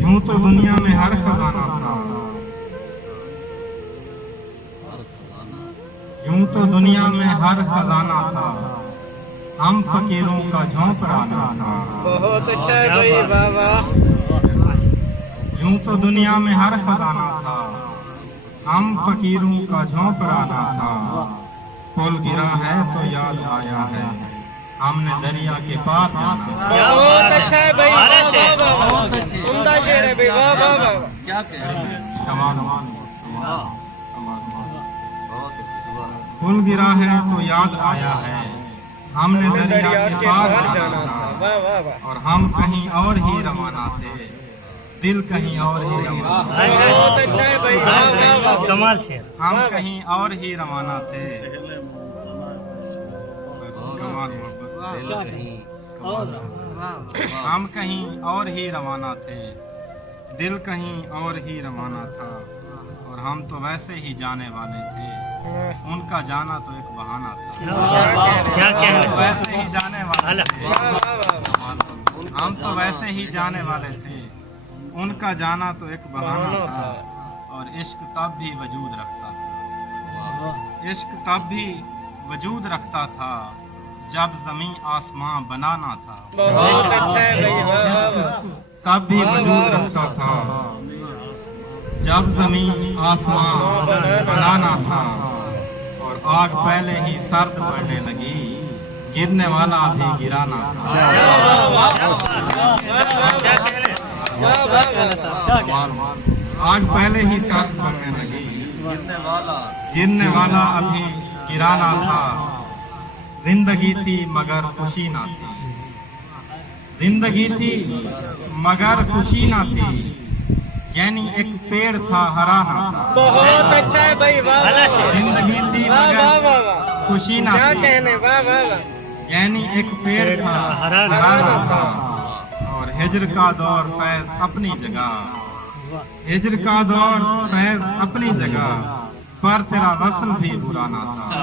यूं तो दुनिया में हर खजाना था, यूं तो दुनिया में हर खजाना था, हम फकीरों का झोंपड़ाना था। बहुत अच्छा है भाई, वाह वाह। यूं तो दुनिया में हर खजाना था, हम फकीरों का झोंपड़ाना था। पुल गिरा है तो याद आया है, हमने दरिया के पार जाना था। बहुत अच्छा है भाई, वाह वाह वाह, उम्दा शेर है भाई, वाह वाह वाह। क्या कहें? पुल गिरा है तो याद आया है, हमने दरिया के पार जाना था। वाह वाह वाह। और हम कहीं और ही रवाना थे, दिल कहीं और ही रवाना था। बहुत अच्छा है भाई, वाह वाह वाह। कमाल शेर। हम कहीं और ही रवाना थे, हम कहीं और ही रवाना थे, दिल कहीं और ही रवाना था। और हम तो वैसे ही जाने वाले थे, उनका जाना तो एक बहाना था। क्या कहना? वैसे ही जाने वाले थे, वाह वाह वाह। हम तो वैसे ही जाने वाले थे, उनका जाना तो एक बहाना था। और इश्क तब भी वजूद रखता था, इश्क तब भी वजूद रखता था, जब जमीन आसमां बनाना था। बहुत अच्छा है भाई, वाह वाह वाह। तब भी वजूद रखता था, जब जमीन आसमां बनाना था। और आग पहले ही सर्द पड़ने लगी, गिरने वाला भी गिराना था। आग पहले ही सर्द पड़ने लगी, गिरने वाला अभी गिराना था। जिंदगी थी मगर खुशी ना थी, जिंदगी थी मगर खुशी ना थी, यानी एक पेड़ था हरा ना था। बहुत अच्छा है भाई, वाह वाह। जिंदगी थी वाह वाह मगर वाह वाह। खुशी ना क्या थी, कहने, वाह वाह वाह। यानी एक पेड़ था हरा ना हरा ना था। और हिज्र का दौर फैज अपनी जगह, हिज्र का दौर फैज अपनी जगह, पर तेरा वस्ल भी बुरा ना था।